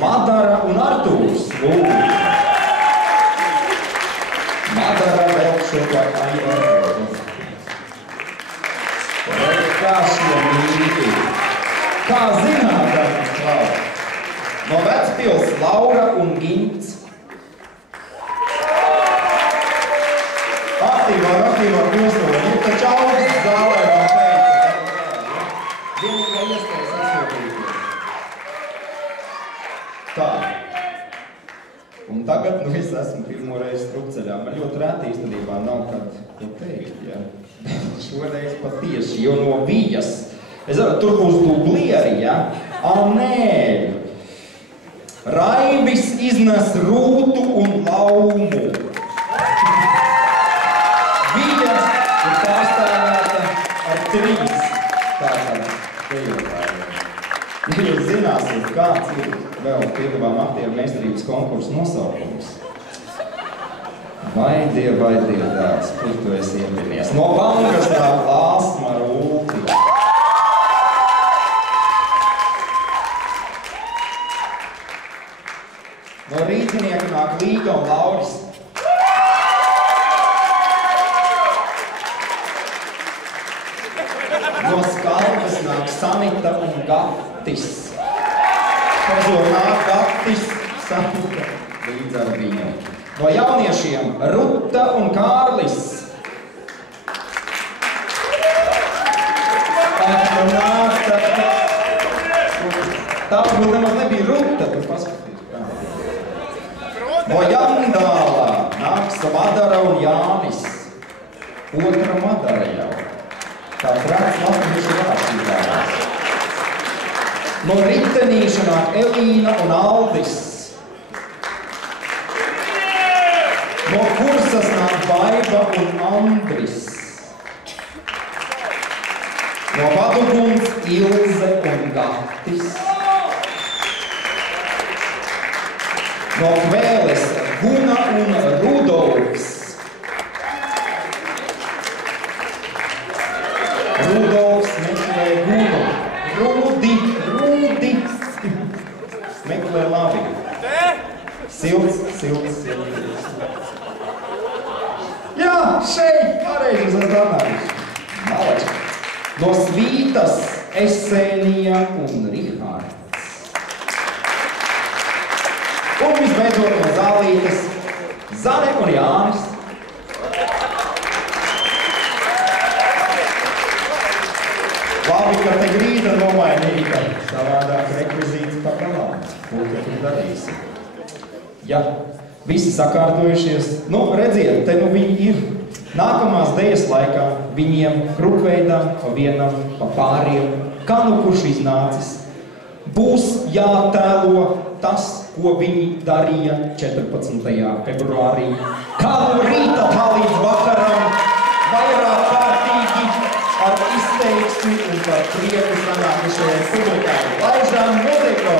Madara un Artūrs. Lūdzu. Madara vēl šo kā Artūrs. Kā šie mīļi. Kā zināt, dārgas Laura? No Vecpils Laura un Gints. Aktīvāk kļūstot. Ir taču augsts zālē vēl pēc. Vienīgā iespējas atsūtīt. Tā. Un tagad, es esmu pirmo reizi strupceļā. Man ļoti rēti īstenībā nav kad ko teikt, ja. Šoreiz patieši, jo no Vijas. Es varu, tur būs dublieri, ja? Nē. Raivis iznes Rūtu un Laumu. Viņa ir pārstāvēta ar 3 tātad dejotājiem. Ja jūs zināsiet, kāds ir vēl piedāvām aktieru meistarības konkursu nosaukums. Vai Dievs, kur tu esi iepinies? No Vangas nāk Lāsma Rūti. No Rītinieka nāk Līga un Lauris. No Skalpes nāk Sanita un Gatis. Pazor nāk Gatis, Sanita līdz ar viņu. No jauniešiem Ruta un Kārlis. Tā varbūt nemaz nebija Ruta, tu paskaties. No Jandālā nāks Madara un Jānis. Otra Madara jau. Tāds rāds latviešu vārdsītājās. No Ritenīša nāk Elīna un Aldis. No Kursas nāk Baiba un Andris. No Vaduguns Ilze un Gatis. No Kvēles Guna un Rudolfs. Rudolfs meklē Gunu. Rūdi. Meklē labi. Silts. Jā, šeit pareizi uz atdānājuši. Malači. No Svītas Esēnija un Rihards. Un visbeidzot no Zālītes Zane un Jānis. Labi, ka te grīda nomainīta. Savādāk rekvizīts pakalām. Ko tu darīsi? Ja visi sakārtojušies, redziet, te viņi ir. Nākamās dejas laikā viņiem grupveidā pa vienam, pa pāriem, kā kurš iznācis, būs jātēlo tas, ko viņi darīja 14. februārī. Kā no rīta tā līdz vakaram, vairāk kārtīgi ar izteiksmi un par prieku sanākušajai publikai. Laižam muziku!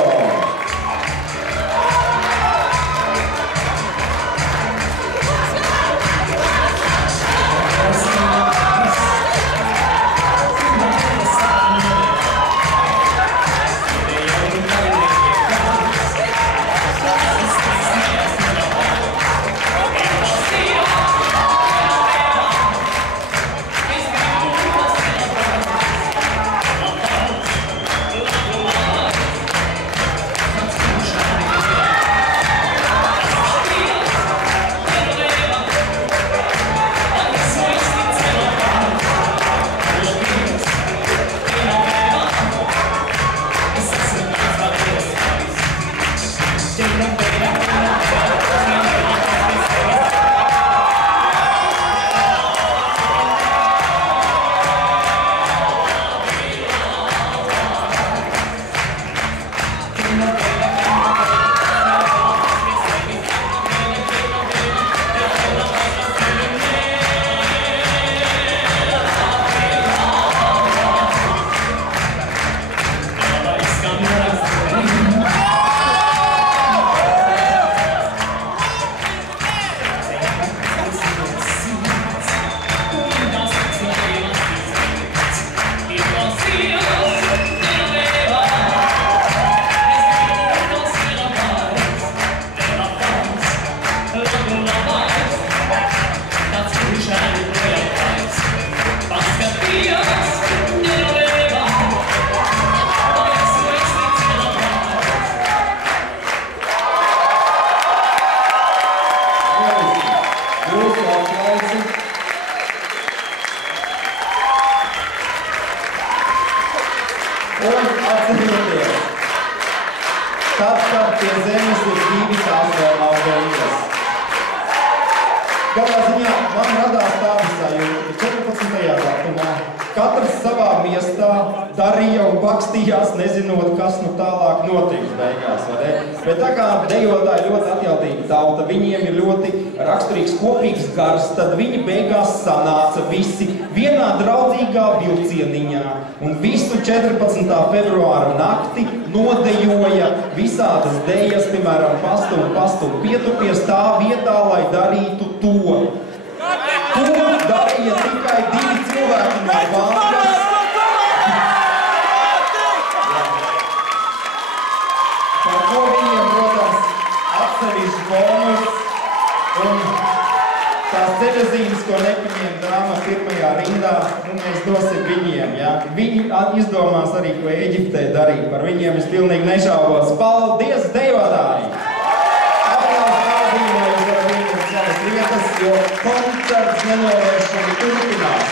tad, kad pie zemes ir divi, tās vēl nav beigas. Katrā ziņā man radās tāda sajūta, 14. datumā katrs savā miestā darīja un bakstījās, nezinot, kas nu tālāk notiks beigās, vai ne? Bet tā kā dejotāji ļoti atjautīga tauta, viņiem ir ļoti raksturīgs kopīgs gars, tad viņi beigās sanāca visi vienā draudzīgā vilcieniņā un visu 14. februāra nakti nodejoja visādas dejas, piemēram, pastum, pietupies tā vietā, lai darītu to. To darīja tikai divi cilvēki no bankas. Par ko viņiem, protams, atsevišķi bonus un tās ceļazīmes, ko nepaņēma dāma pirmajā rindā, mēs dosim viņiem, ja? Viņi izdomās arī, ko Eģiptē darīt. Par viņiem es pilnīgi nešaubos. Paldies, dejotāji! Aplaus valdībai par viņiem savas vietas, jo koncerts nenovēršami turpinās.